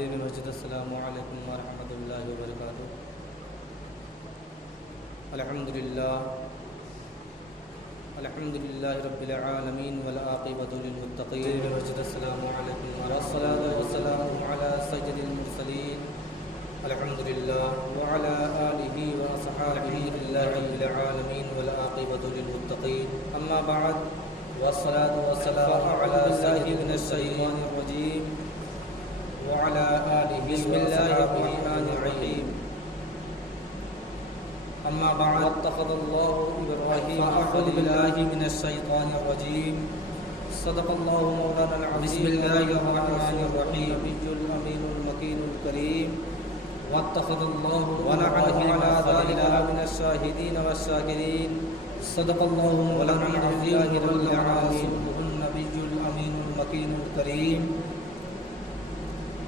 السلام علیکم ورحمۃ اللہ وبرکاتہ۔ الحمد للہ رب العالمین والعاقبۃ للمتقین۔ السلام علیکم والصلاۃ والسلام علی سید المرسلین الحمد للہ وعلی آلہ واصحابہ رب العالمین والعاقبۃ للمتقین، اما بعد والصلاۃ والسلام علی سید من الشیطان الرجیم وعلى آله بسم الله الرحمن الرحيم، أما بعد اتخذ الله إبراهيم خليلا من الشيطان الرجيم، صدق الله مولانا العظيم، بسم الله الرحمن الرحيم، النبي الأمين المكين الكريم، واتخذ الله ونعمه على ذلك من الشاهدين والشاكرين، صدق الله مولانا العظيم رب العالمين، النبي الأمين المكين الكريم،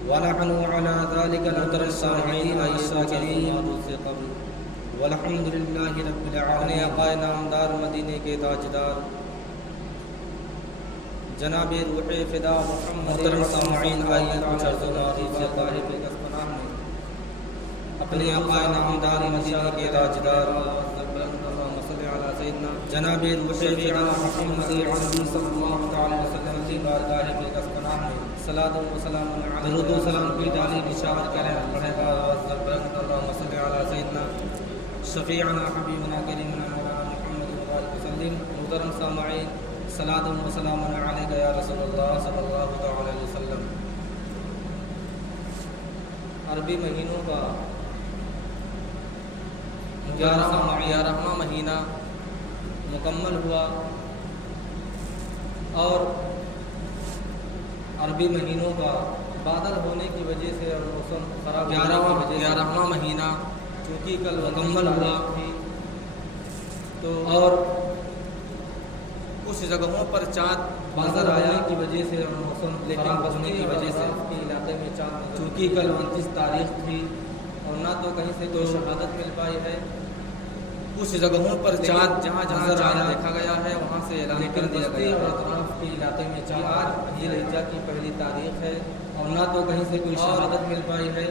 ونحن على ذلك لمن الشاهدين والشاكرين، والحمد للہ رب العالمین۔ آقا نامدار مدینے کے تاجدار جناب روح فدا محمد سامعین آئیے کچھ عرض و نوازی سے اللہ کے پناہ میں اپنے آقا نامدار مدینے کے تاجدار جناب روح فدا محمد صلی اللہ تعالی وسلم کی بارگاہ کے پناہ میں صلاۃ و سلام درود و سلام کی ڈالی بشارت کریں پڑھے گا اللہم صلی علی سیدنا شفیعنا حبیبنا کریمنا مولانا محمد وسلم۔ محترم سامعین، صلاۃ و سلام علیک یا رسول اللہ صلی اللہ تعالی علیہ وسلم۔ عربی مہینوں کا 11واں مہینہ مکمل ہوا اور عربی مہینوں کا بادل ہونے کی وجہ سے اور موسم خراب 11واں مہینہ چونکہ کل مکمل ہوا تو اور کچھ جگہوں پر چاند بازر آیا کی وجہ سے اور موسم خراب ہونے کی وجہ سے علاقے میں چاند چونکہ کل 29 تاریخ تھی اور نہ تو کہیں سے کوئی شہادت مل پائی ہے، کچھ جگہوں پر چاند جہاں چاند دیکھا گیا ہے وہاں سے اعلان کر دیا گیا اور اطراف کے علاقے میں چاند ذی الحجہ کی پہلی تاریخ ہے اور نہ تو کہیں سے کوئی شہادت مل پائی ہے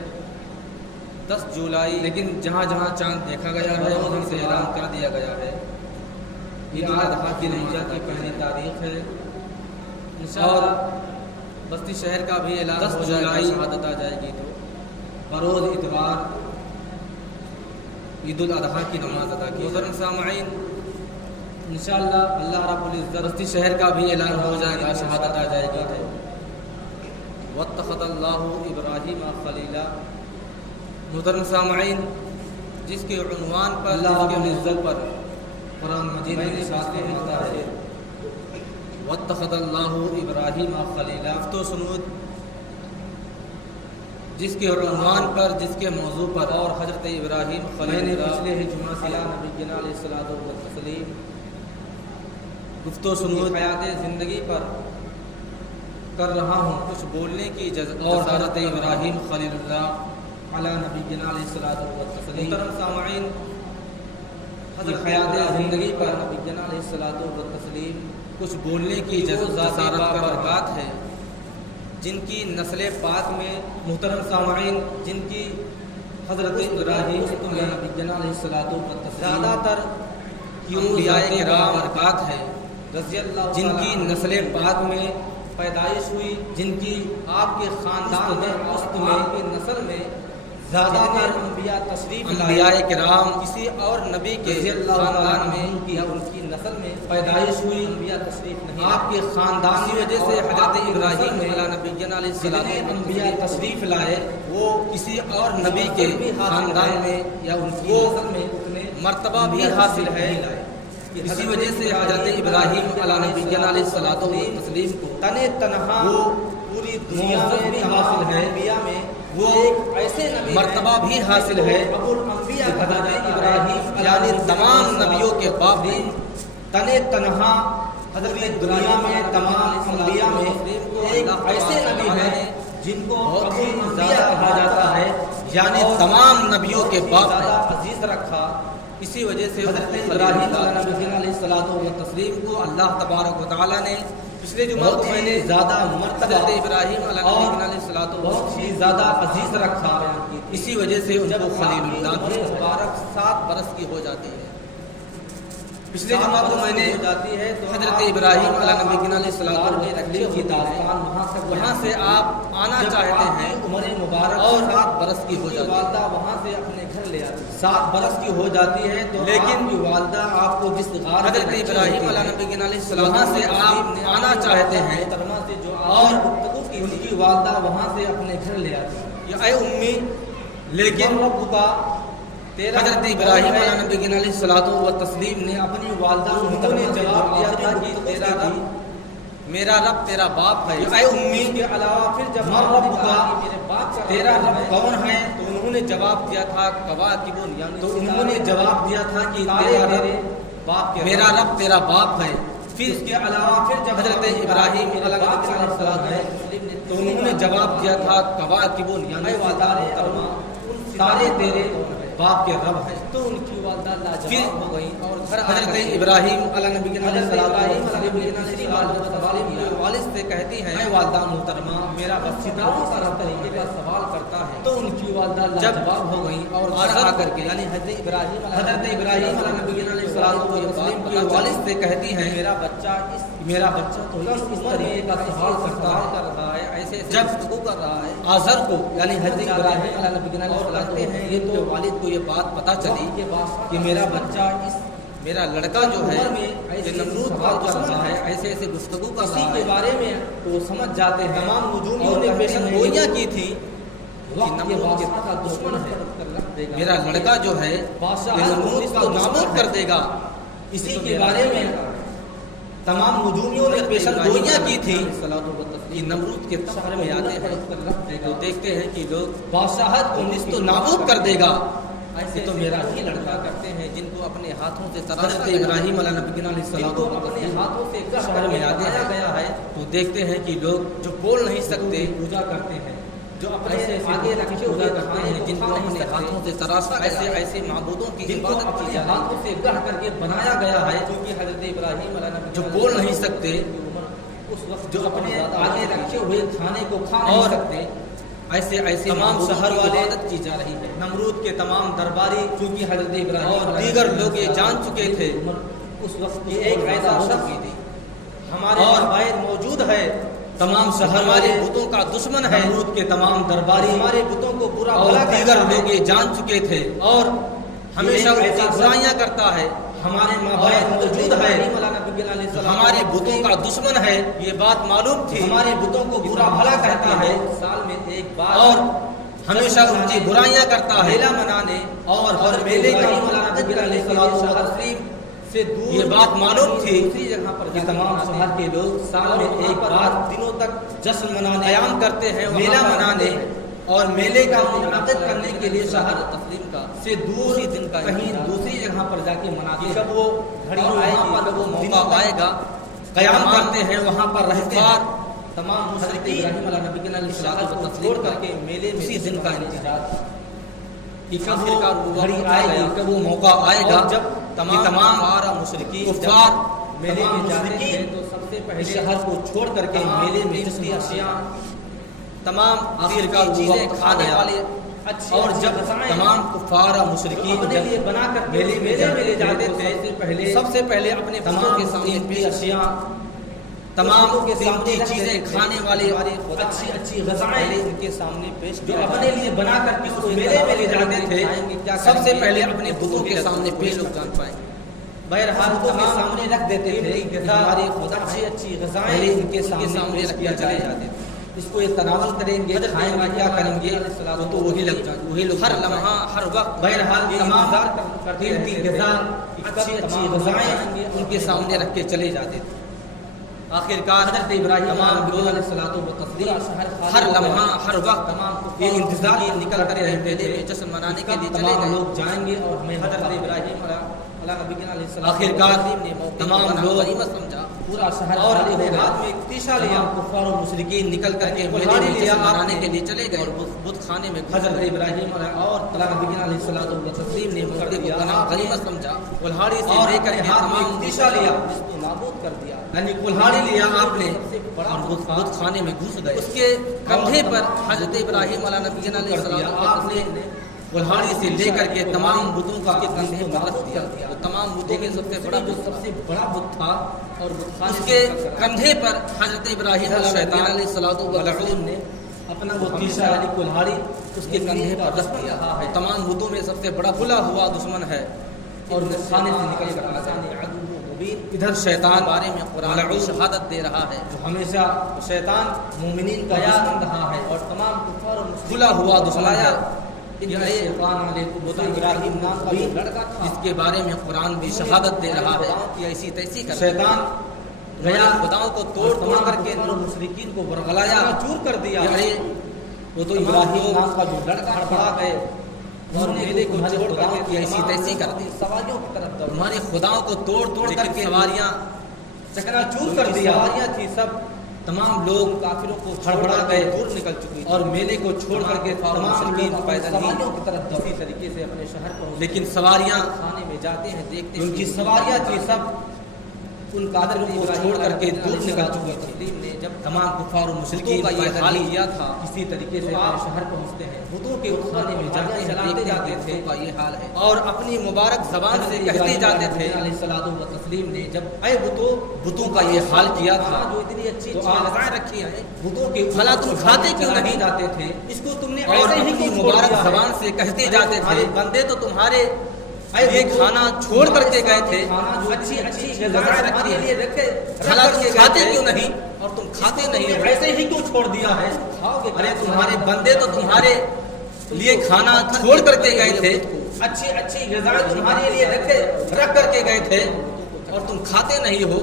10 جولائی، لیکن جہاں چاند دیکھا گیا ہے وہاں سے اعلان کر دیا گیا ہے عید الاضحیٰ کی الحجہ کی پہلی تاریخ ہے اور بستی شہر کا بھی اعلان 10 جولائی شہادت آ جائے گی تو بروز اتوار عید الاضحیٰ کی نماز ادا کی۔ محترم سامعین، انشاءاللہ اللہ رب العزت بستی شہر کا بھی اعلان ہو جائے گا، شہادت آ جائے گی تو واتخذ اللہ ابراہیم خلیلا۔ محترم سامعین، جس کے عنوان پر اللہ رب العزت پر قرآن مجید میں ارشاد ہوتا ہے واتخذ اللہ ابراہیم خلیلا، تو سنود جس کے عنوان پر، جس کے موضوع پر اور حضرت ابراہیم خلیل نے پچھلے جمعہ سے نبی جنا علیہ الصلوۃ والتسلیم گفتگو سنود حیات زندگی پر کر رہا ہوں، کچھ بولنے کی اجازت اور حضرت ابراہیم خلیل اللہ علی نبی جنا علیہ الصلوۃ والتسلیم۔ محترم سامعین، حضرت حیات زندگی پر نبی جنا علیہ الصلوۃ والتسلیم کچھ بولنے کی اجازت بشارت کا برکات ہے جن کی نسل پاک میں، محترم سامعین، جن کی حضرت ابراہیم نبی جنا علیہ الصلوۃ والتسلیم زیادہ تر انبیاء کرام برکات ہے رضی اللہ جن کی نسل پاک میں پیدائش ہوئی، جن کی آپ کے خاندان میں آپ کی نسل میں زیادہ تر انبیاء تشریف انبیاء کرام کسی اور نبی کے خاندان میں یا ان کی نسل میں پیدائش ہوئی، انبیاء تشریف نہیں، آپ کے خاندان کی وجہ سے حضرت ابراہیم علیہ نبی جنا علیہ السلام انبیاء تشریف لائے، وہ کسی اور نبی کے خاندان میں یا ان کی نسل میں مرتبہ بھی حاصل ہے۔ اسی وجہ سے حضرت ابراہیم علیہ نبی جنا علیہ الصلوۃ والتسلیم کو تنہا وہ پوری دنیا میں حاصل ہے، وہ ایسے مرتبہ بھی حاصل ہے حضرت ابراہیم یعنی تمام نبیوں کے باپ تنہا حضرت دنیا میں تمام انبیاء میں ایک ایسے نبی ہیں جن کو انبیاء کہا جاتا ہے، یعنی تمام نبیوں کے باپ عزیز رکھا اسی وجہ سے حضرت ابراہیم علیہ الصلوۃ والتسلیم کو اللہ تبارک و تعالیٰ نے پچھلے جمعہ کو میں نے زیادہ مرتبہ حضرت ابراہیم علیہ الصلوۃ بہت ہی زیادہ عزیز رکھا، اسی وجہ سے ان کو خلیل اللہ مبارک 7 برس کی ہو جاتی ہے۔ پچھلے جمعہ کو میں نے حضرت ابراہیم علیہ السلام نے رکھنے کی داستان وہاں سے آپ آنا چاہتے ہیں، عمر مبارک اور 7 برس کی ہو جاتی ہے، وہاں سے اپنے گھر لے آتی ہے، 7 برس کی ہو جاتی ہے، تو لیکن والدہ آپ کو جس غار حضرت ابراہیم علیہ السلام وہاں سے آپ آنا چاہتے ہیں اور ان کی والدہ وہاں سے اپنے گھر لے آتی ہے، اے امی، لیکن رب کا حضرت ابراہیم علیہ الصلوۃ والتسلیم نے اپنی والدہ کو جواب دیا تھا کہ تیرا رب میرا رب تیرا باپ ہے، اے امی کے علاوہ پھر جب رب کا تیرا رب کون ہے تو انہوں نے جواب دیا تھا کواکب، تو انہوں نے جواب دیا تھا کہ میرا رب تیرا باپ ہے۔ پھر اس کے علاوہ پھر جب حضرت ابراہیم علیہ السلام تو انہوں نے جواب دیا تھا کواکب، یعنی تارے تیرے باپ کے رب ہے، تو ان کی والدہ لاجواب ہو گئی اور حضرت ابراہیم علیہ السلام والد سے کہتی ہیں، اے والدہ محترمہ، میرا بچہ طرح طریقے کا سوال کرتا ہے، تو ان کی والدہ لاجواب ہو گئی اور آ کر کے یعنی حضرت ابراہیم علیہ السلام کے والد سے کہتی ہیں، میرا بچہ تو اس طریقے کا سوال کر رہا ہے، ایسے جب گفتگو کر رہا ہے آزر کو، یعنی حضرت ابراہیم علیہ السلام یہ تو والد کو یہ بات پتہ چلی کہ میرا بچہ میرا لڑکا جو ہے یہ نمرود کا دشمن ہے، ایسے ایسے گفتگو کر رہا ہے، اسی کے بارے میں تو سمجھ جاتے ہیں تمام نجومیوں نے پیشن گوئیاں کی تھی کہ نمرود کا دشمن ہے، میرا لڑکا جو ہے یہ نمرود کو نابود کر دے گا، اسی کے بارے میں تمام نجومیوں نے پیشن گوئیاں کی تھی کہ نمرود کے شہر میں آتے ہیں تو دیکھتے ہیں کہ لوگ بادشاہت کو نیست و نابود کر دے گا، ایسے تو میرا ہی لڑکا کرتے ہیں جن کو اپنے ہاتھوں سے حضرت ابراہیم علیہ السلام کو اپنے ہاتھوں سے شہر میں آیا گیا ہے، تو دیکھتے ہیں کہ لوگ جو بول نہیں سکتے پوجا کرتے ہیں، جو اپنے آگے رکھے ہوئے کرتے ہیں، جن کو اپنے ہاتھوں سے تراشا ایسے معبودوں کی عبادت کی جائے، ہاتھوں سے گڑھ کر کے بنایا گیا ہے، کیونکہ حضرت ابراہیم جو بول نہیں سکتے، اس وقت جو اپنے آگے رکھے ہوئے کھانے کو کھا نہیں سکتے، ایسے تمام شہر والے عبادت کی جا رہی ہے، نمرود کے تمام درباری کیونکہ حضرت ابراہیم اور دیگر لوگ یہ جان چکے تھے اس وقت کی ایک ایسا شخص تھی ہمارے باہر موجود ہے، تمام شہر والے بتوں کا دشمن ہے، نمرود کے تمام درباری ہمارے بتوں کو برا بھلا دیگر لوگ یہ جان چکے تھے اور ہمیشہ ان کی برائیاں کرتا ہے، ہمارے مابین موجود ہے، ہمارے بتوں کا دشمن ہے، یہ بات معلوم تھی، ہمارے بتوں کو برا بھلا کہتا ہے، سال میں ایک بار اور ہمیشہ ان کی برائیاں کرتا ہے، میلہ منانے اور میلے کا سے دور یہ بات معلوم تھی، دوسری جگہ پر تمام شہر کے لوگ سال میں ایک بار دنوں تک جشن منانے قیام کرتے ہیں، میلہ منانے اور میلے کا منعقد کرنے کے لیے شہر تسلیم کا سے دوسری دن کا کہیں دوسری جگہ پر جا کے مناتے ہیں، جب وہ گھڑی آئے گی، جب وہ موقع آئے گا، قیام کرتے ہیں، وہاں پر رہتے ہیں، تمام حضرت ابراہیم علیہ السلام کو چھوڑ کر کے میلے میں اسی دن کا انتظار کہ کب وہ گھڑی آئے گی، کب وہ موقع آئے گا، جب تمام مشرکین کفار میلے میں جاتے ہیں تو سب سے پہلے شہر کو چھوڑ کر کے میلے میں جتنی اشیاء تمام آخرکار چیزیں کھانے والے اور جب تمام کفار مشرکین اپنے لیے بنا کر میلے میں جاتے تھے، سب سے پہلے اپنے بتوں کے سامنے پیش اشیاء تمام قیمتی چیزیں کھانے والے اچھی غذائیں ان کے سامنے پیش جو اپنے لیے بنا کر کے اس میلے میں لے جاتے تھے، سب سے پہلے اپنے بتوں کے سامنے پیش لوگ جان پائیں گے، بہرحال بتوں کے سامنے رکھ دیتے تھے، ہماری اچھی غذائیں ان کے سامنے رکھ دیا چلے جاتے تھے، اس کو یہ تناول کریں گے، کھائیں گے، کیا کریں گے، تو وہی لوگ ہر لمحہ ہر وقت بہرحال تمام قیمتی غذا اچھی غذائیں ان کے سامنے رکھ کے چلے جاتے تھے۔ آخرکار حضرت ابراہیم علیہ الصلوۃ والتسلیم ہر لمحہ ہر وقت تمام یہ انتظار نکل کر رہتے تھے، جشن منانے کے لیے چلے گئے، لوگ جائیں گے اور ہمیں حضرت ابراہیم آخرکار تمام لوگ پورا شہر اور خالی ہو اپنے گیا، ہاتھ میں ایک تیشا لیا، کفار و مشرکین نکل کر کے کلہاڑی لیا منانے کے لیے چلے گئے اور بت خانے میں حضرت ابراہیم اور نبی علیہ الصلوۃ والتسلیم نے موقع کو غنیمت سمجھا، کلہاڑی سے اور لے کر کے ہاتھ میں تمام ایک تیشا لیا، اس کو نابود کر دیا، یعنی کلہاڑی لیا آپ نے بڑا اور بت خانے میں گھس گئے۔ اس کے کندھے پر حضرت ابراہیم علیہ نبی علیہ الصلوۃ والتسلیم نے کلہاڑی سے لے کر کے تمام بتوں کا کے کندھے پر رکھ دیا، وہ تمام بتوں کے سب سے بڑا بت تھا، اور اس کے کندھے پر حضرت ابراہیم علیہ الصلوۃ والتسلیم نے اپنا وہ تیشا یعنی کلہاڑی اس کے کندھے پر رکھ دیا ہے۔ تمام بتوں میں سب سے بڑا کھلا ہوا دشمن ہے اور خانے سے نکل کر آزاد ادھر شیطان بارے میں قرآن کی شہادت دے رہا ہے، جو ہمیشہ شیطان مومنین کا دشمن رہا ہے اور تمام کفار و مشرکین کھلا ہوا دشمن ہے۔ شیطان علیہ ابراہیم نام کا جو لڑکا تھا، جس کے بارے میں قرآن بھی شہادت دے رہا ہے کہ ایسی تیسی کر شیطان گیا خداؤں کو توڑ توڑ کر کے مشرکین کو برگلایا، چور کر دیا، وہ تو ابراہیم نام کا جو لڑکا ہڑبڑا گئے اور میلے کو چھوڑ کر کے ایسی تیسی کر دی، سواریوں کی طرف دوڑ، تمہارے خداؤں کو توڑ توڑ کر کے سواریاں چکنا چور کر دیا، سواریاں تھی سب تمام لوگ کافروں کو ہڑبڑا گئے، دور نکل چکی اور میلے کو چھوڑ کر کے تمام مشرکین لوگ پیدل سواریوں ہی کی طرف اسی طریقے سے اپنے شہر پہنچے، لیکن سواریاں کھانے میں جاتے ہیں، دیکھتے ہیں ان کی سواریاں تھی سب ان کافروں کو چھوڑ کر کے دور نکل چکی تھی نے جب تمام کفار و مشرکین کا یہ حال کیا تھا، اسی طریقے سے آپ اپنے شہر پہنچتے ہیں، بتوں کے خانے میں جاتے ہیں، چلاتے دیکھتے جاتے تھے، کا یہ حال ہے، اور اپنی مبارک زبان سے کہتے جاتے تھے علیہ الصلوۃ والتسلیم نے جب اے بتوں کا یہ حال کیا تھا، جو اتنی اچھی تو اچھی آپ غذائیں رکھی ہیں، بتوں کے بھلا تم کھاتے کیوں نہیں جاتے تھے، اس کو تم نے اور ایسے ہی اپنی کیوں چھوڑ مبارک دیا ہے؟ زبان سے کہتے جاتے تھے بندے تو تمہارے یہ کھانا چھوڑ کر کے گئے تھے، اچھی اچھی غذائیں رکھی ہیں، بھلا تم کھاتے کیوں نہیں اور تم کھاتے نہیں ہو، ایسے ہی کیوں چھوڑ دیا ہے؟ ارے تمہارے بندے تو تمہارے لیے کھانا چھوڑ کر کے گئے تھے، اچھی اچھی غذائیں تمہارے لیے رکھ کر کے گئے تھے اور تم کھاتے نہیں ہو۔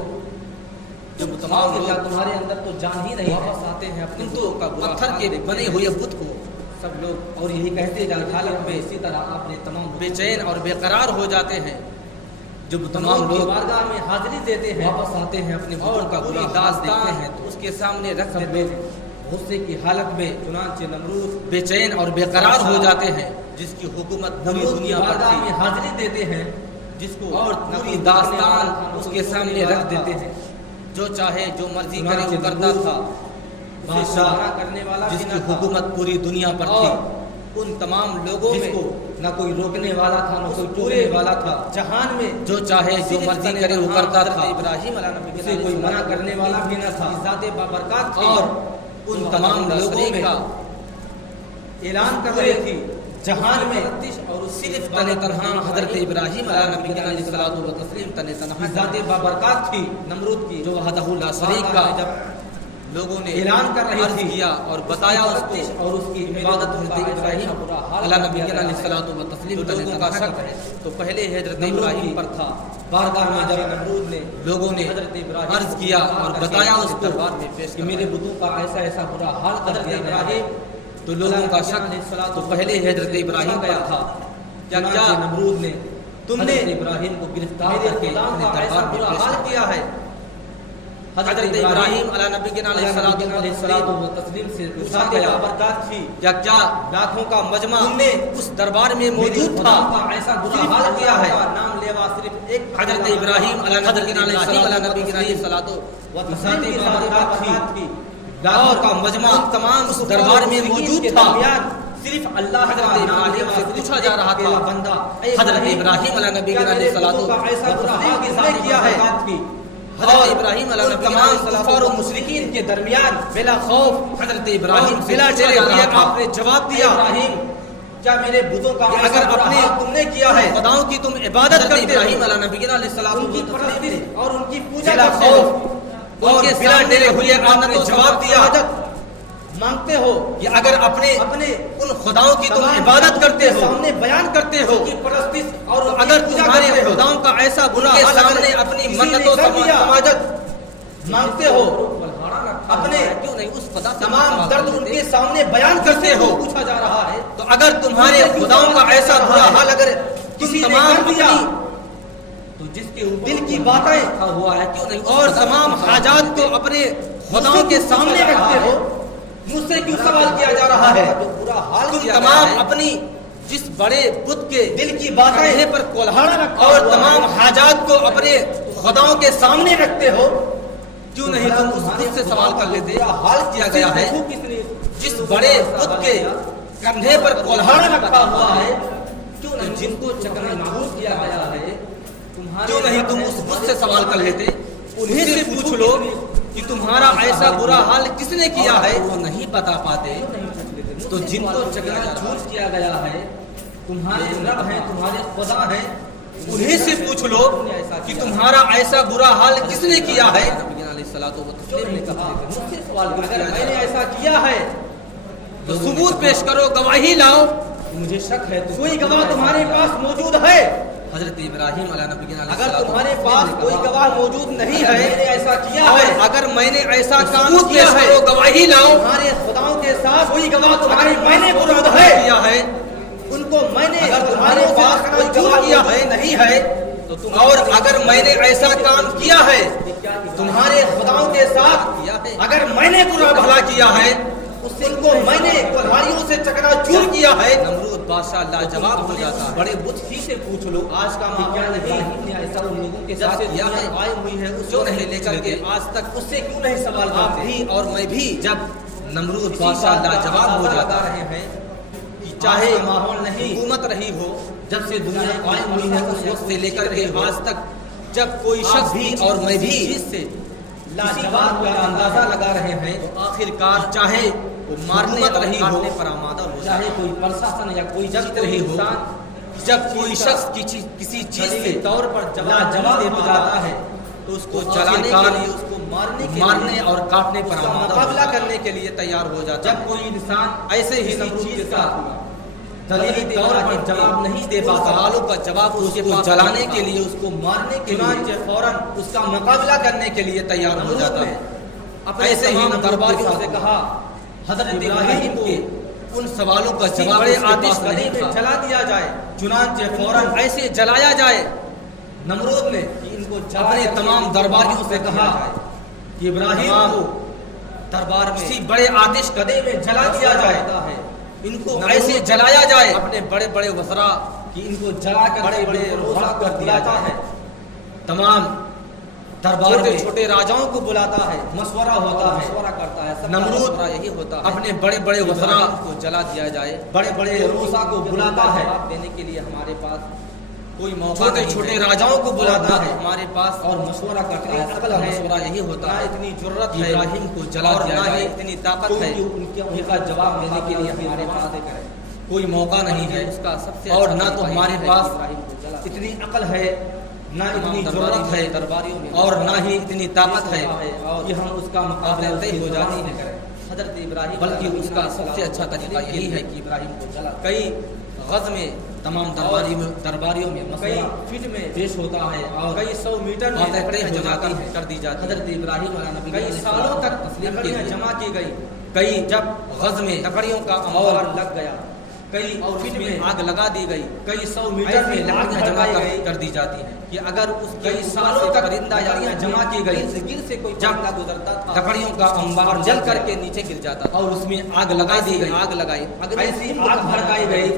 جب تمام لوگ تمہارے اندر تو جان ہی نہیں واپس آتے ہیں اپنے بتوں کا پتھر کے بنے ہوئے بت کو، سب لوگ اور یہی کہتے جان حالت میں اسی طرح آپ نے تمام بے چین اور بے قرار ہو جاتے ہیں۔ جب تمام لوگ بارگاہ میں حاضری دیتے ہیں، واپس آتے ہیں اپنے بتوں کا پوری برا حال دیکھتے داستان ہیں تو اس کے سامنے رکھ دیتے ہیں، غصے کی حالت میں چنانچہ نمرود بے چین اور بے قرار ہو جاتے ہیں، جس کی حکومت پوری دنیا پر بارگاہ میں تھی، حاضری دیتے ہیں، جس کو اور پوری داستان اس کے سامنے رکھ دیتے ہیں، جو چاہے جو مرضی کرے وہ کرتا تھا، بادشاہ کرنے والا جس کی حکومت پوری دنیا پر تھی، ان تمام لوگوں جس میں کو نہ کوئی روکنے والا تھا نہ کوئی ٹوکنے والا تھا، جہان میں جو چاہے جو مرضی کرے وہ کرتا تھا، ابراہیم علیہ نبی سے کوئی منع کرنے والا بھی نہ تھا، ذات بابرکات تھی، اور ان تمام لوگوں میں اعلان کر رہی تھی جہان میں اور صرف تن تنہا حضرت ابراہیم علیہ نبی علیہ الصلوۃ والتسلیم تن تنہا ذات بابرکات تھی، نمرود کی جو وحدہ لا شریک کا جب لوگوں نے اعلان کر رہی عرض تھی کیا اور بتایا اس کو، اور اس کی عبادت حضرت ابراہیم علیہ نبی علیہ الصلوۃ والتسلیم لوگوں کا شک ہے تو پہلے حضرت ابراہیم پر تھا، بارگاہ میں جب نمرود نے لوگوں نے حضرت ابراہیم عرض کیا اور بتایا اس کو دربار میں پیش کہ میرے بتوں کا ایسا ایسا برا حال حضرت ابراہیم تو لوگوں کا شک تو پہلے حضرت ابراہیم پر تھا، کیا نمرود نے تم نے ابراہیم کو گرفتار کر کے اپنے دربار میں پیش کیا ہے؟ حضرت ابراہیم علیہ نبی علیہ الصلوۃ والتسلیم سے پوچھا گیا برکات تھی کیا لاکھوں کا مجمع تم نے اس دربار میں موجود تھا، ایسا برا صرف حال کیا ہے؟ اللہ نام لیوا صرف ایک حضرت ابراہیم علیہ نبی علیہ الصلوۃ والتسلیم کی برکات تھی، لاکھوں کا مجمع تمام اس دربار میں موجود تھا، صرف اللہ حضرت ابراہیم سے پوچھا جا رہا تھا بندہ حضرت ابراہیم علیہ نبی علیہ الصلوۃ ایسا برا حال کیا ہے؟ حضرت ابراہیم علیہ نبی تمام کفار و مشرکین کے درمیان بلا خوف حضرت ابراہیم سے بلا پوچھا ڈرے جا ہوئے رہا تھا، آپ نے جواب دیا ابراہیم کیا میرے بتوں کا کہ اگر اپنے تم نے کیا ہے خداؤں کی تم عبادت کرتے ابراہیم ہو، علیہ نبی علیہ ان کی الصلوۃ پرستش اور ان کی پوجا بلا کرتے ہو خوف اور ان کے بلا سامنے ڈرے ہوئے آپ آپ نے نے جواب دیا مانگتے ہو کہ اگر اپنے ان خداؤں کی تم عبادت کرتے ہو، سامنے بیان کرتے ہو کہ پرستش اور اگر تمہارے خداؤں کا ایسا برا حال سامنے اپنی منتوں سماجت مانگتے ہو اپنے کیوں نہیں اس خدا سے تمام درد ان کے سامنے بیان کرتے ہو، پوچھا جا رہا ہے تو اگر تمہارے خداؤں کا ایسا برا حال اگر کسی نے تمام کر دیا، باتیں رکھا ہوا ہے کیوں نہیں اور تمام حاجات کو اپنے خداؤں کے سامنے رکھتے ہو، مجھ سے کیوں سوال کیا جا رہا ہے؟ تم تمام اپنی جس بڑے بت کے دل کی باتیں پر کولہاڑ اور تمام حاجات کو اپنے خداؤں کے سامنے رکھتے ہو، کیوں نہیں تم اس بت سے سوال کر لیتے؟ حال کیا گیا ہے جس بڑے بت کے کندھے پر کولہاڑ رکھا ہوا ہے، کیوں نہیں جن کو چکنا چور کیا گیا ہے کیوں نہیں تم اس بت سے سوال کر لیتے؟ انہیں سے پوچھ لو کہ تمہارا ایسا برا حال کس نے کیا ہے؟ وہ نہیں بتا پاتے تو جن کو چکنا چور کیا گیا ہے تمہارے رب ہیں، تمہارے خدا ہیں، انہیں سے پوچھ لو کہ تمہارا ایسا برا حال کس نے کیا ہے؟ نبی علیہ الصلوۃ والتسلیم نے کہا مجھ سے سوال اگر میں نے ایسا کیا ہے تو ثبوت پیش کرو، گواہی لاؤ۔ مجھے شک ہے کوئی گواہ تمہارے پاس موجود ہے؟ حضرت ابراہیم علیہ نبی علیہ اگر تمہارے پاس کوئی گواہ موجود نہیں ہے، میں نے ایسا کیا ہے، اگر میں نے ایسا کام کیا ہے، گواہی لاؤ۔ تمہارے خداؤں کے ساتھ کوئی گواہ تمہارے میں نے موجود ہے کیا ہے، ان کو میں نے اگر تمہارے پاس کوئی گواہ کیا ہے نہیں ہے تو تم، اور اگر میں نے ایسا کام کیا ہے تمہارے خداؤں کے ساتھ، اگر میں نے برا بھلا کیا ہے ان کو میں نے کولہاڑیوں سے چکنا چور کیا ہے، نمرود بادشاہ لاجواب ہو جاتا ہے۔ بڑے بت ہی سے پوچھ لو آج کا کیا معاملہ نہیں نہیں نے ایسا ان لوگوں کے جب ساتھ سے کیا ہے دنیا قائم ہوئی ہے اس کیوں سے نہیں لے کر کے آج تک اس سے کیوں نہیں سوال آپ کرتے؟ بھی اور میں بھی جب نمرود اسی بادشاہ بات کا لاجواب ہو اندازہ جاتا لگا ہے رہے ہیں کہ چاہے چاہے ماحول نہیں حکومت رہی ہو جب سے دنیا قائم ہوئی ہے اس وقت سے لے کر کے آج تک جب کوئی آپ شخص بھی اور میں بھی چیز سے لاجواب کا اندازہ لگا رہے ہیں تو آخر کار چاہے وہ مارنے حکومت اور رہی ہو، کاٹنے پر آمادہ ہو چاہے جائے، کوئی پرشاسن یا کوئی جب جیت کوئی رہی ہو، انسان جب کوئی شخص کسی چیز سے طور پر جواب جواب دے دے پاتا ہے تو اس کو جلانے کے لیے، اس کو مارنے اور کاٹنے پر آمادہ مقابلہ ہوتا ہے۔ کرنے کے لیے تیار ہو جاتا جب ہے۔ کوئی انسان ایسے ہی کسی نمرود چیز کے کا ساتھ دلیلی طور پر جواب نہیں دے پاتا، سوالوں کا جواب اس کے کو پاس جلانے نہیں کے تھا۔ لیے، اس کو مارنے کے چنانچہ لیے فوراً اس کا مقابلہ کرنے کے لیے تیار ہو جاتا ہے۔ ایسے ہی درباریوں سے کہا حضرت ابراہیم کو ان سوالوں کا جواب بڑے اس کے آتش پاس قدی نہیں میں تھا۔ جلا دیا جائے، چنانچہ فوراً ایسے جلایا جائے۔ نمرود نے ان کو اپنے تمام درباریوں سے کہا کہ ابراہیم کو دربار میں کسی بڑے آتش قدے میں جلا دیا جائے، ان کو ایسے جلایا جائے اپنے بڑے بڑے وزراء کہ ان کو جلا کر بڑے بڑے روزہ کر دیا جائے۔ تمام دربار چھوٹے میں چھوٹے راجاؤں کو بلاتا ہے، مشورہ ہوتا ہے، مشورہ کرتا ہے، سب کا نمرود مشورہ یہی ہوتا ہے اپنے بڑے بڑے وزراء ابراہیم کو جلا دیا جائے، بڑے بڑے روزہ کو بلاتا ہے، جواب دینے کے لیے ہمارے پاس کوئی موقع چھوٹے نہیں چھوٹے ہے، راجاؤں کو بلاتا اور ہے ہمارے پاس اور مشورہ کرتا ہے، عقل ہے، مشورہ یہی ہوتا ہے، اتنی ضرورت کہ ہے ابراہیم کو جلا اور دیا نہ جائے، ہی اتنی طاقت ہے ان کا جواب دینے کے لیے ہمارے پاس کوئی موقع نہیں ہے اس کا سب سے اور اچھا نہ تو طریقہ ہمارے یہ ہے پاس کہ ابراہیم کو جلا دیا۔ اتنی عقل ہے، نہ اتنی تمام ضرورت ہے درباریوں میں اور نہ ہی اتنی طاقت ہے اور کہ ہم اس کا مقابلہ طے ہو جاتی ہے ہے حضرت ابراہیم، بلکہ اس کا سب سے اچھا طریقہ یہی ہے کہ ابراہیم کو جلا دیا۔ کئی غز میں تمام درباریوں میں کئی مسئلہ فٹ میں پیش ہوتا ہے اور کئی 100 میٹر میں باتیں طے ہو جمع جاتی ہیں، کر دی جاتی ہے۔ حضرت ابراہیم علیہ نبی کئی علیہ سالوں تک تسلیم کے لکڑیاں لیے جمع کی گئی، کئی جب غز میں لکڑیوں کا اور انبار لگ گیا، کئی اور فٹ اس میں میں آگ لگا دی گئی، کئی 100 میٹر ایسی میں لکڑیاں جمع بھڑکائی گئی کر دی جاتی ہیں کہ اگر اس کئی کئی سالوں سالوں تک تک پرندہ یا لکڑیاں جمع کی گئی، گر سے کوئی جب پرندہ گزرتا تھا لکڑیوں کا انبار جل کر کے نیچے گر جاتا تھا، اور اس میں آگ لگا دی گئی، آگ لگائی، ایسی آگ بھڑکائی گئی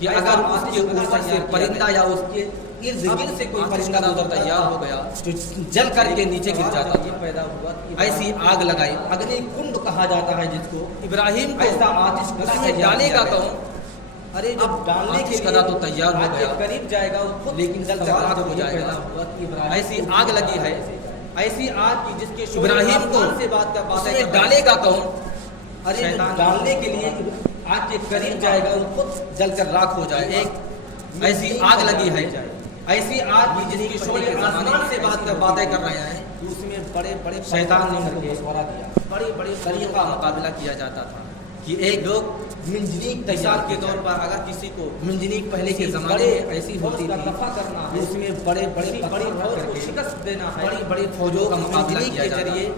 کہ اگر اس کے اوپر سے پرندہ یا اس کے ارد گرد سے کوئی پرندہ گزرتا تیار ہو گیا تو جل کر کے نیچے گر جاتا یہ تھا۔ پیدا ہوا کہ ایسی آگ لگائی، اگنی کنڈ کہا جاتا ہے جس کو ابراہیم کو ایسا آتش اس کدا میں تیار ڈالے کیا گا گیا۔ کون؟ ارے اب ڈالنے کے آتش لیے کدا تو تیار ہو آگ کے گیا، قریب جائے گا وہ خود لیکن جل کر سوال راکھ جب ہو یہ جائے پیدا گا۔ ہوا کہ ابراہیم ایسی آگ لگی ہے، ایسی آگ کی جس کے شعلے ابراہیم کو آسمان سے بات کا اس باتیں میں کر ڈالے گا کون؟ ارے شیطان ڈالنے کے لیے آگ کے قریب جائے گا وہ خود جل کر راکھ ہو جائے گا۔ ایک ایسی آگ لگی ہے، ایسی آگ کی جس کے شعلے آسمان سے بات کا باتیں کر رہے ہیں، اس میں بڑے بڑے شیطان نے ان ان کو کو مشورہ دیا، بڑے بڑے طریقوں کا مقابلہ کیا جاتا تھا کہ ایک لوگ منجنیک مثال تیار کے طور پر اگر کسی کو منجنیک پہلے کے زمانے بڑے میں ایسی ہوتی فوج کا تھی، دفاع کرنا ہے، اس میں بڑے بڑے کسی بڑی بڑی فوج فوج کو شکست دینا ہے، بڑی بڑی فوجوں کا مقابلہ منجنیک کیا کے جاتا ذریعے ہے۔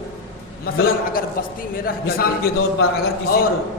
مثلا لوگ اگر بستی میں رہ کر مثال کے طور پر اگر کسی اور کو